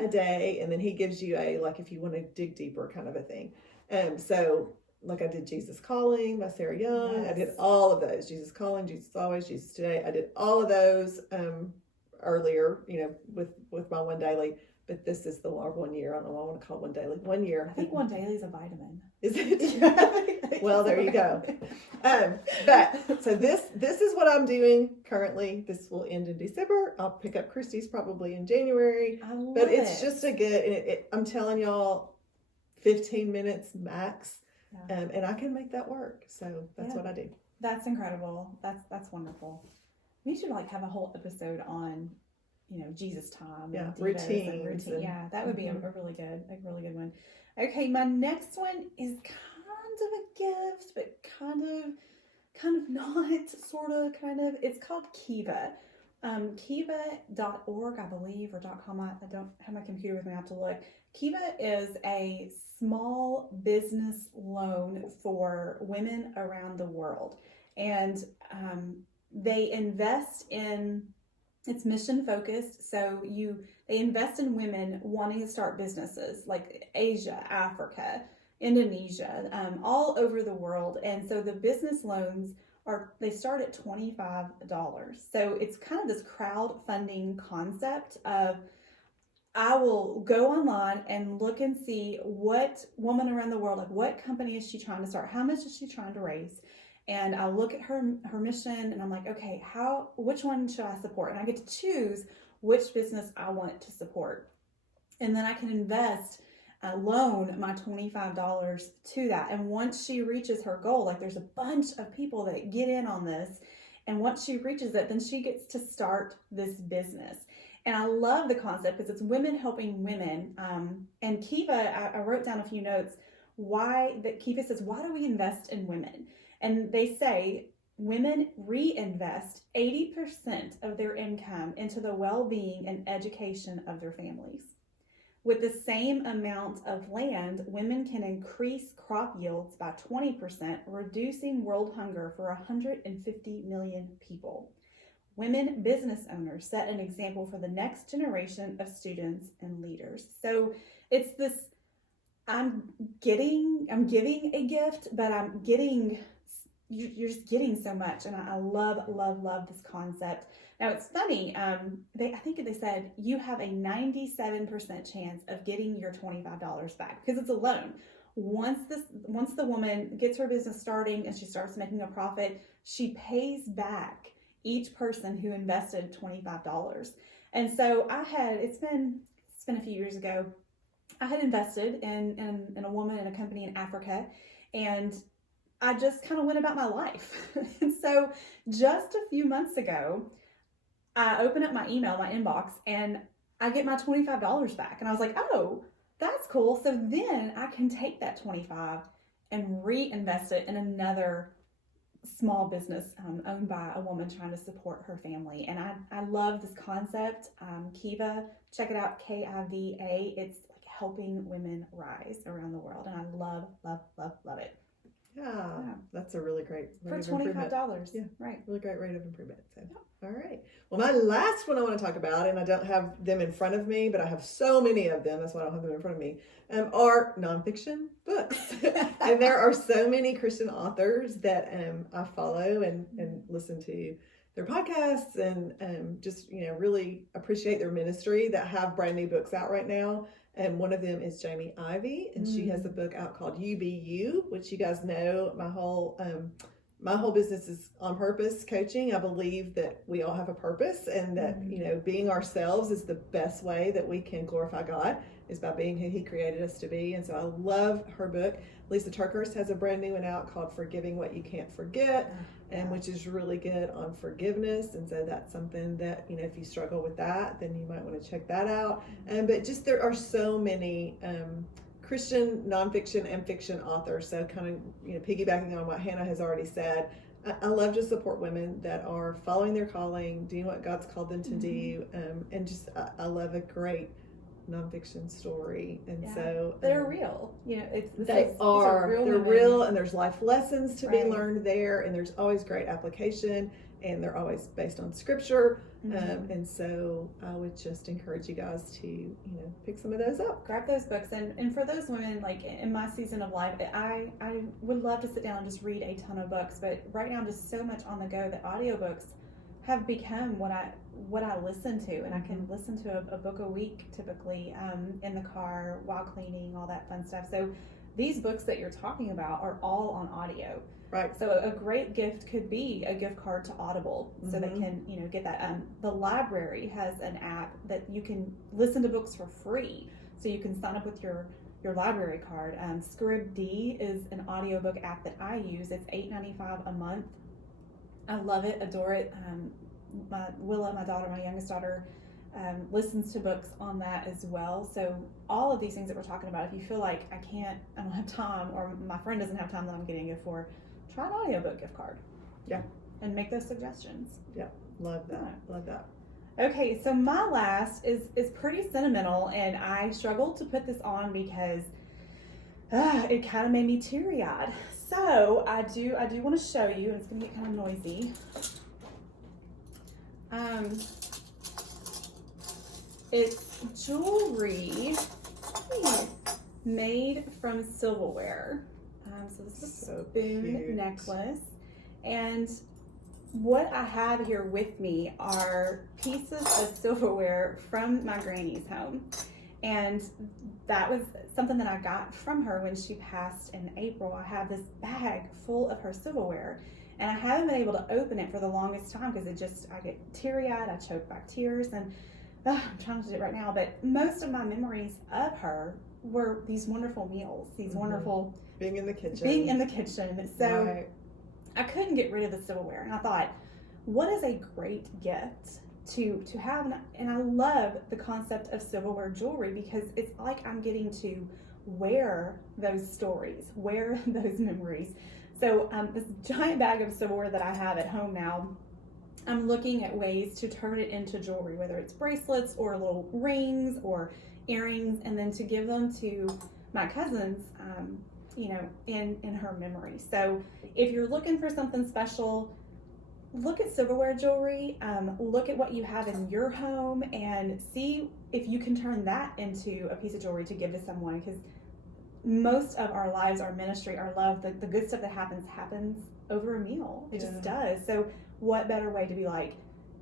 a day, and then he gives you a, like, if you want to dig deeper kind of a thing. So like I did Jesus Calling by Sarah Young. Yes. I did all of those. Jesus Calling, Jesus Always, Jesus Today. I did all of those earlier, with my one daily. But this is the 1 year. I don't know why I want to call it one daily. 1 year. I think one daily is a vitamin. Is it? Well, there you go. But so this is what I'm doing currently. This will end in December. I'll pick up Christy's probably in January. I love but it's just a good, and I'm telling y'all, 15 minutes max. Yeah. And I can make that work. So that's what I do. That's incredible. That's wonderful. We should have a whole episode on, Jesus time. Yeah, and routines. Yeah, that would be a really good one. Okay, my next one is kind of a gift, but kind of not, sort of, kind of. It's called Kiva. Kiva.org, I believe, or .com. I don't have my computer with me. I have to look. Kiva is a small business loan for women around the world. And they invest in, it's mission focused. So they invest in women wanting to start businesses like Asia, Africa, Indonesia, all over the world. And so the business loans they start at $25. So it's kind of this crowdfunding concept of, I will go online and look and see what woman around the world, what company is she trying to start? How much is she trying to raise? And I look at her mission and I'm like, okay, which one should I support? And I get to choose which business I want to support. And then I can loan my $25 to that. And once she reaches her goal, there's a bunch of people that get in on this. And once she reaches it, then she gets to start this business. And I love the concept because it's women helping women. And Kiva, I wrote down a few notes Kiva says, why do we invest in women? And they say women reinvest 80% of their income into the well-being and education of their families. With the same amount of land, women can increase crop yields by 20%, reducing world hunger for 150 million people. Women business owners set an example for the next generation of students and leaders. So it's this, I'm giving a gift, but I'm getting, you're just getting so much. And I love this concept. Now it's funny. I think they said you have a 97% chance of getting your $25 back because it's a loan. Once the woman gets her business starting and she starts making a profit, she pays back each person who invested $25. And so it's been a few years ago, I had invested in a woman in a company in Africa, and I just kind of went about my life. And so just a few months ago, I open up my email, my inbox, and I get my $25 back. And I was like, oh, that's cool. So then I can take that 25 and reinvest it in another small business owned by a woman trying to support her family. And I love this concept. Kiva, check it out, Kiva. It's like helping women rise around the world. And I love it. Yeah, that's a really great rate for $25. Yeah, right. Really great rate of improvement. So, all right. Well, my last one I want to talk about, and I don't have them in front of me, but I have so many of them. That's why I don't have them in front of me. Are nonfiction books, and there are so many Christian authors that I follow and listen to their podcasts and just really appreciate their ministry that have brand new books out right now. And one of them is Jamie Ivey, and she has a book out called You Be You, which you guys know my whole business is on purpose coaching. I believe that we all have a purpose, and that being ourselves is the best way that we can glorify God, is by being who He created us to be. And so I love her book. Lysa Terkeurst has a brand new one out called Forgiving What You Can't Forget, and which is really good on forgiveness. And so that's something that, if you struggle with that, then you might want to check that out. But just there are so many Christian nonfiction and fiction authors. So kind of, piggybacking on what Hannah has already said, I love to support women that are following their calling, doing what God's called them to do. And just, I love a great nonfiction story. And so they're real, they're real, and there's life lessons to be learned there, and there's always great application, and they're always based on scripture. And so I would just encourage you guys to pick some of those up, grab those books. And for those women, like in my season of life, I would love to sit down and just read a ton of books, but right now I'm just so much on the go that audiobooks have become what I listen to, and I can listen to a book a week typically in the car while cleaning, all that fun stuff. So these books that you're talking about are all on audio. Right. So a great gift could be a gift card to Audible, so they can get that. The library has an app that you can listen to books for free, so you can sign up with your library card. Scribd is an audiobook app that I use. It's $8.95 a month. I love it, adore it. My daughter, my youngest daughter, listens to books on that as well. So all of these things that we're talking about, if you feel like I don't have time, or my friend doesn't have time that I'm getting it for, try an audiobook gift card. Yeah. And make those suggestions. Yeah. Love that. Yeah. Love that. Okay, so my last is pretty sentimental, and I struggled to put this on because it kind of made me teary-eyed. So I do want to show you, and it's going to get kind of noisy. It's jewelry made from silverware. So this is a spoon necklace, and what I have here with me are pieces of silverware from my granny's home, and that was something that I got from her when she passed in April. I have this bag full of her silverware, and I haven't been able to open it for the longest time because I get teary-eyed, I choke back tears, and I'm trying to do it right now, but most of my memories of her were these wonderful meals, these wonderful being in the kitchen. So right. I couldn't get rid of the silverware, and I thought, what is a great gift to have? And I love the concept of silverware jewelry because it's like I'm getting to wear those stories, wear those memories. So this giant bag of silverware that I have at home now, I'm looking at ways to turn it into jewelry, whether it's bracelets or little rings or earrings, and then to give them to my cousins, in her memory. So if you're looking for something special, look at silverware jewelry, look at what you have in your home, and see if you can turn that into a piece of jewelry to give to someone, because most of our lives, our ministry, our love, the good stuff that happens over a meal. It just does. So what better way to be like,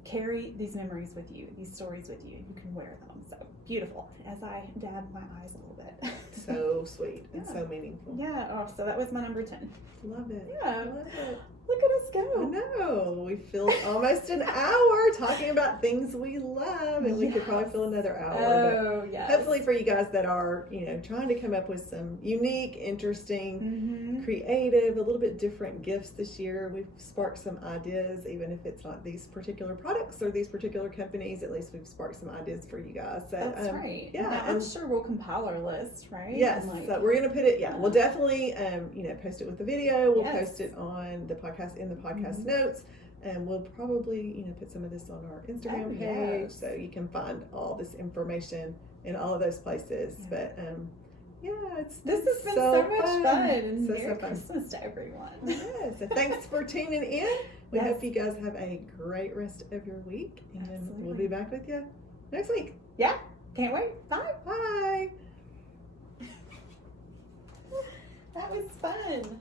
carry these memories with you, these stories with you. You can wear them. So beautiful. As I dab my eyes a little bit. So sweet and so meaningful. Yeah. Oh, so that was my number 10. Love it. Yeah. Love it. Look at us go. I know. We filled almost an hour talking about things we love, and we could probably fill another hour. Oh, yes. Hopefully for you guys that are, trying to come up with some unique, interesting, creative, a little bit different gifts this year. We've sparked some ideas, even if it's not these particular products or these particular companies, at least we've sparked some ideas for you guys. So, that's right. Yeah. Now, I'm sure we'll compile our list, right? Yes. So we're going to put it, we'll definitely, post it with the video. We'll post it on the podcast, in the podcast notes. And we'll probably, put some of this on our Instagram page, so you can find all this information in all of those places. But this has been so much fun. And So Merry fun. Christmas to everyone. Yes. So thanks for tuning in. We hope you guys have a great rest of your week, and we'll be back with you next week. Yeah. Can't wait. Bye. Bye. That was fun.